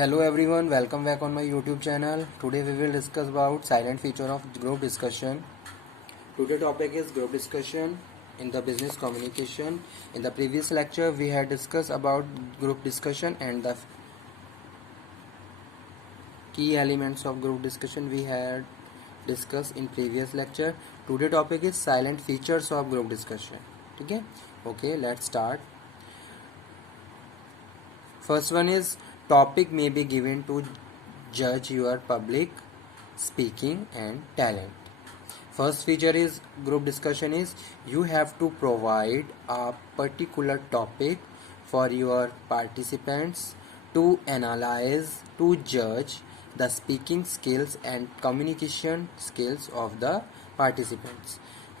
Hello everyone, welcome back on my YouTube channel. Today we will discuss about silent feature of group discussion. Today topic is group discussion in the business communication. In the previous lecture we had discussed about group discussion and the key elements of group discussion we had discussed in previous lecture. Today topic is silent features of group discussion. Okay, let's start. First one is topic may be given to judge your public speaking and talent. First feature is group discussion is you have to provide a particular topic for your participants to analyze, to judge the speaking skills and communication skills of the participants.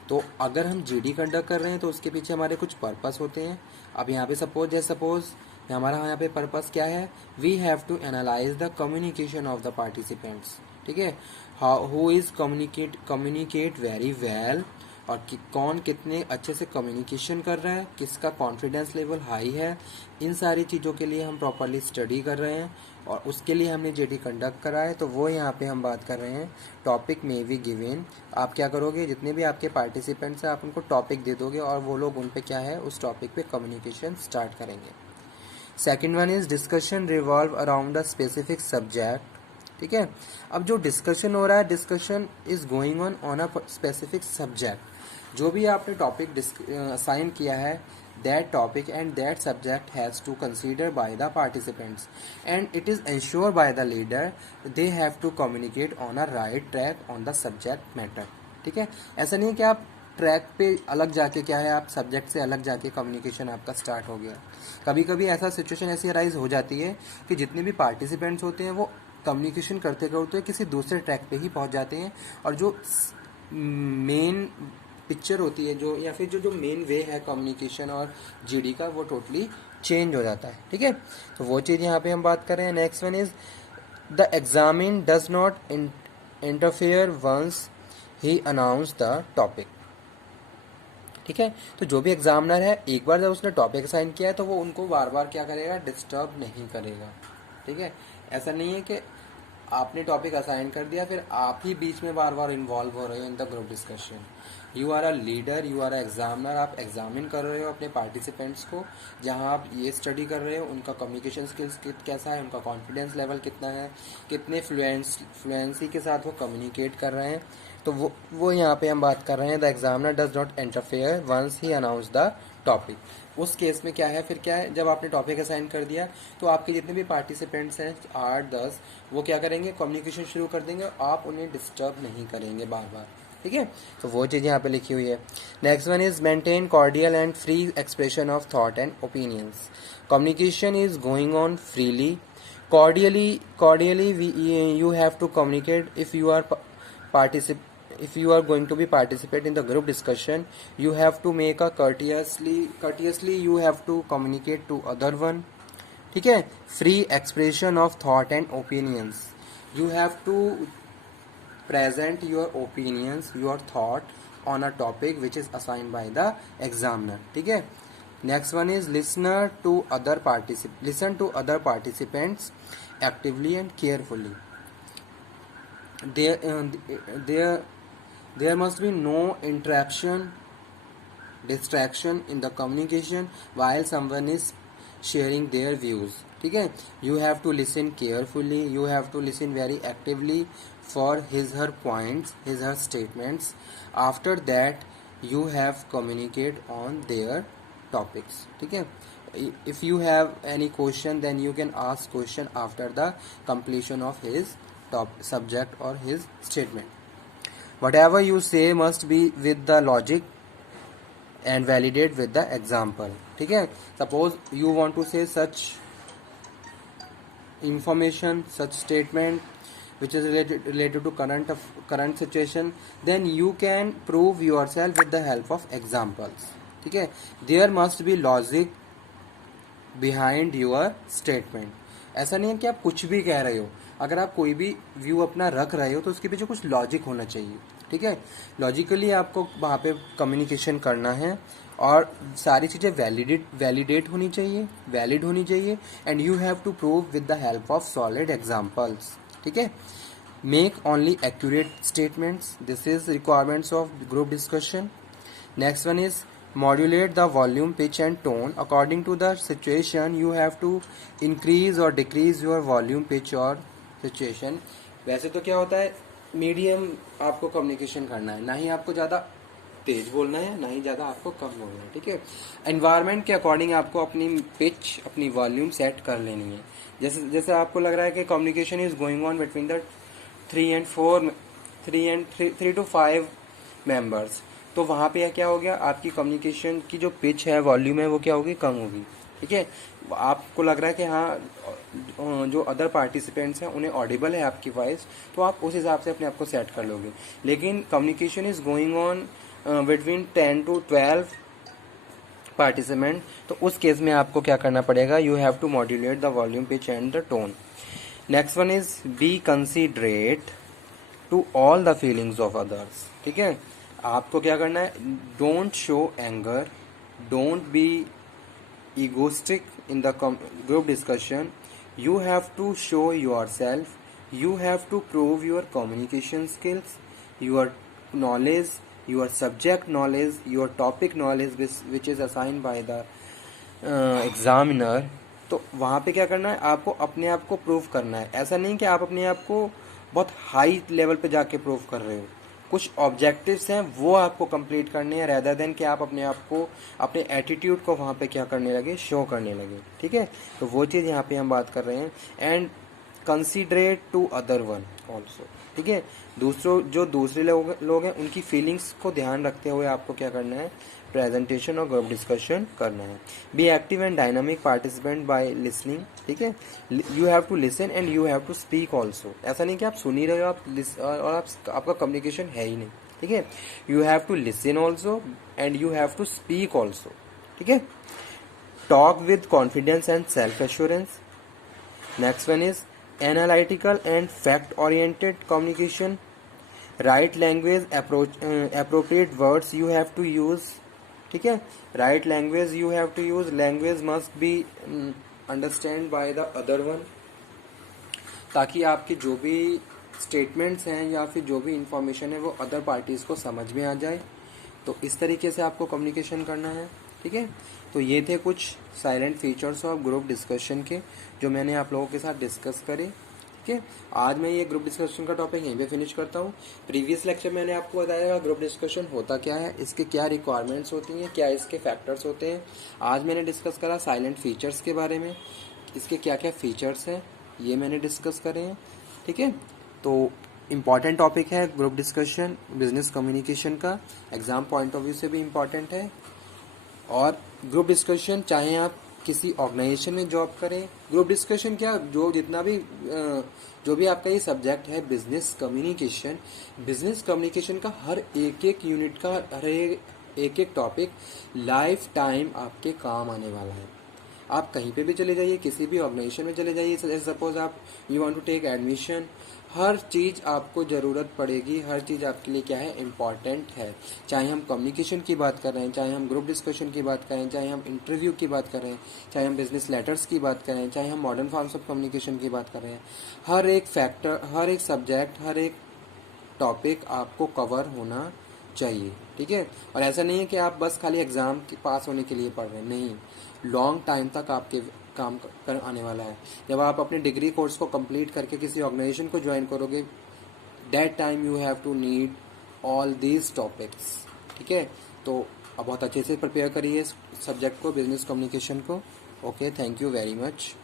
तो अगर हम GD conduct कर रहे हैं तो उसके पीछे हमारे कुछ पर्पस होते हैं. अब यहाँ पे सपोज हमारा यहाँ पे पर्पस क्या है, we have to analyse the communication of the participants. ठीक है, who is communicate very well, और कौन कितने अच्छे से कम्युनिकेशन कर रहा है, किसका कॉन्फिडेंस लेवल हाई है. इन सारी चीज़ों के लिए हम प्रॉपरली स्टडी कर रहे हैं और उसके लिए हमने जेडी कंडक्ट करा है. तो वो यहाँ पे हम बात कर रहे हैं टॉपिक में बी गिवन. आप क्या करोगे, जितने भी आपके पार्टिसिपेंट्स हैं आप उनको टॉपिक दे दोगे और वो लोग उन पे क्या है उस टॉपिक पे कम्युनिकेशन स्टार्ट करेंगे. Second one is discussion revolve around a specific subject. ठीक है, अब जो डिस्कशन हो रहा है, discussion is going on a specific subject. जो भी आपने टॉपिक असाइन किया है, that topic and that subject has to consider by the participants and it is ensure by the leader they have to communicate on a right track on the subject matter. ठीक है, ऐसा नहीं है कि आप track पे अलग जाके क्या है आप सब्जेक्ट से अलग जाके कम्युनिकेशन आपका स्टार्ट हो गया. कभी कभी ऐसा सिचुएशन ऐसी अराइज हो जाती है कि जितने भी पार्टिसिपेंट्स होते हैं वो कम्युनिकेशन करते करते किसी दूसरे ट्रैक पे ही पहुंच जाते हैं और जो मेन पिक्चर होती है जो या फिर जो मेन वे है कम्युनिकेशन और जीडी का वो टोटली चेंज हो जाता है. ठीक है, तो वो चीज़ यहाँ पे हम बात कर रहे हैं. Next one is the examine does not interfere once he announce the topic. ठीक है, तो जो भी एग्जामिनर है एक बार जब उसने टॉपिक असाइन किया है तो वो उनको बार बार क्या करेगा, डिस्टर्ब नहीं करेगा. ठीक है, ऐसा नहीं है कि आपने टॉपिक असाइन कर दिया फिर आप ही बीच में बार बार इन्वॉल्व हो रहे हो in the group discussion. You are a leader, you are a examiner. आप एग्जामिन कर रहे हो अपने पार्टिसिपेंट्स को, जहां आप ये स्टडी कर रहे हो उनका कम्युनिकेशन स्किल्स कैसा है, उनका कॉन्फिडेंस लेवल कितना है, कितने फ्लुएंसी के साथ वो कम्युनिकेट कर रहे हैं. तो वो यहाँ पे हम बात कर रहे हैं the examiner does not interfere once he announce the topic. उस केस में क्या है, फिर क्या है, जब आपने टॉपिक असाइन कर दिया तो आपके जितने भी पार्टिसिपेंट्स हैं 8-10 वो क्या करेंगे, कम्युनिकेशन शुरू कर देंगे. आप उन्हें डिस्टर्ब नहीं करेंगे बार बार. ठीक है, तो वो चीज़ यहाँ पे लिखी हुई है. Next one is maintain cordial and free expression of thought and opinions. Communication is going on freely. cordially you have to communicate. If you are going to be participate in the group discussion, you have to make a courteously you have to communicate to other one. ठीक है, free expression of thought and opinions. You have to present your opinions, your thought on a topic which is assigned by the examiner. ठीक है, next one is listen to other participants actively and carefully. There must be no distraction in the communication while someone is sharing their views. ठीक है, you have to listen carefully, you have to listen very actively for her points, her statements. After that you have communicate on their topics. ठीक है, if you have any question then you can ask question after the completion of his top subject or his statement. Whatever you say must be with the logic and validate with the example. ठीक है, suppose you want to say such information, such statement which is related to current situation, then you can prove yourself with the help of examples. ठीक है, there must be logic behind your statement. ऐसा नहीं है कि आप कुछ भी कह रहे हो. अगर आप कोई भी व्यू अपना रख रहे हो तो उसके पीछे कुछ लॉजिक होना चाहिए. ठीक है, लॉजिकली आपको वहाँ पे कम्युनिकेशन करना है और सारी चीज़ें वैलिडेट होनी चाहिए, वैलिड होनी चाहिए, and you have to prove with the help of solid examples. ठीक है. Make only accurate statements. This is requirements of group discussion. Next one is modulate the volume, pitch and tone according to the situation. You have to increase or decrease your volume, pitch or situation. वैसे तो क्या होता है, medium आपको communication करना है, ना ही आपको ज़्यादा तेज बोलना है, ना ही ज़्यादा आपको कम बोलना है. ठीक है. एनवायरनमेंट के अकॉर्डिंग आपको अपनी पिच, अपनी वॉल्यूम सेट कर लेनी है. जैसे जैसे आपको लग रहा है कि communication is going on between the 3 to 5 members, तो वहाँ पे क्या हो गया, आपकी कम्युनिकेशन की जो पिच है, वॉल्यूम है, वो क्या होगी, कम होगी. ठीक है. आपको लग रहा है कि हाँ जो अदर पार्टिसिपेंट्स हैं उन्हें ऑडिबल है आपकी वॉइस, तो आप उस हिसाब से अपने आप को सेट कर लोगे. लेकिन communication is going on between 10 to 12 participant, तो उस केस में आपको क्या करना पड़ेगा, you have to modulate the volume, pitch and the tone. Next one is be considerate to all the feelings of others. ठीक है. आपको क्या करना है, don't show anger, don't be egoistic in the group discussion. You have to show yourself, you have to prove your communication skills, your knowledge, your subject knowledge, your topic knowledge which is assigned by the examiner. तो वहाँ पे क्या करना है, आपको अपने आप को प्रूव करना है. ऐसा नहीं कि आप अपने आप को बहुत हाई लेवल पे जाके प्रूव कर रहे हो. कुछ ऑब्जेक्टिव्स हैं वो आपको कंप्लीट करने हैं, रेदर देन कि आप अपने आप को, अपने एटीट्यूड को वहाँ पे क्या करने लगे, शो करने लगे. ठीक है. तो वो चीज़ यहाँ पे हम बात कर रहे हैं. And considerate to other one also. ठीक है. दूसरे लोग हैं उनकी फीलिंग्स को ध्यान रखते हुए आपको क्या करना है, प्रेजेंटेशन और ग्रुप डिस्कशन करना है. Be active and dynamic participant by listening. ठीक है. You have to listen and you have to speak also. ऐसा नहीं कि आप सुन ही रहे हो और आपका कम्युनिकेशन है ही नहीं. ठीक है. You have to listen also and you have to speak also. ठीक है. Talk with confidence and self assurance. Next one is analytical and fact oriented communication. Right language, appropriate words you have to use. ठीक है. right language you have to use, language must be understand by the other one, ताकि आपके जो भी statements हैं या फिर जो भी इंफॉर्मेशन है वो अदर पार्टीज को समझ में आ जाए. तो इस तरीके से आपको कम्युनिकेशन करना है. ठीक है. तो ये थे कुछ salient features of group discussion के जो मैंने आप लोगों के साथ डिस्कस करे. ठीक है. आज मैं ये ग्रुप डिस्कशन का टॉपिक यहीं पे फिनिश करता हूँ. प्रीवियस लेक्चर मैंने आपको बताया ग्रुप डिस्कशन होता क्या है, इसके क्या रिक्वायरमेंट्स होती हैं, क्या इसके फैक्टर्स होते हैं. आज मैंने डिस्कस करा साइलेंट फीचर्स के बारे में, इसके क्या क्या फीचर्स हैं ये मैंने डिस्कस करे हैं. ठीक है. तो इम्पॉर्टेंट टॉपिक है ग्रुप डिस्कशन बिजनेस कम्युनिकेशन का, एग्जाम पॉइंट ऑफ व्यू से भी इम्पॉर्टेंट है. और ग्रुप डिस्कशन चाहे आप किसी ऑर्गेनाइजेशन में जॉब करें, ग्रुप डिस्कशन क्या, जो भी आपका ये सब्जेक्ट है बिजनेस कम्युनिकेशन का हर एक यूनिट का, हर एक टॉपिक लाइफ टाइम आपके काम आने वाला है. आप कहीं पे भी चले जाइए, किसी भी ऑर्गेनाइजेशन में चले जाइए, जैसे सपोज आप you want to take admission, हर चीज़ आपको ज़रूरत पड़ेगी, हर चीज़ आपके लिए क्या है, इम्पॉर्टेंट है. चाहे हम कम्युनिकेशन की बात कर रहे हैं, चाहे हम ग्रुप डिस्कशन की बात करें, चाहे हम इंटरव्यू की बात कर रहे हैं, चाहे हम बिजनेस लेटर्स की बात करें, चाहे हम मॉडर्न फॉर्म्स ऑफ कम्युनिकेशन की बात कर रहे हैं. हर एक फैक्टर, हर एक सब्जेक्ट, हर एक टॉपिक आपको कवर होना चाहिए. ठीक है. और ऐसा नहीं है कि आप बस खाली एग्ज़ाम पास होने के लिए पढ़ रहे हैं, नहीं, लॉन्ग टाइम तक आपके काम कर आने वाला है. जब आप अपने डिग्री कोर्स को कंप्लीट करके किसी ऑर्गेनाइजेशन को ज्वाइन करोगे, that time you have to need all these topics. ठीक है. तो अब बहुत अच्छे से प्रिपेयर करिए इस सब्जेक्ट को, बिजनेस कम्युनिकेशन को. Okay, thank you very much.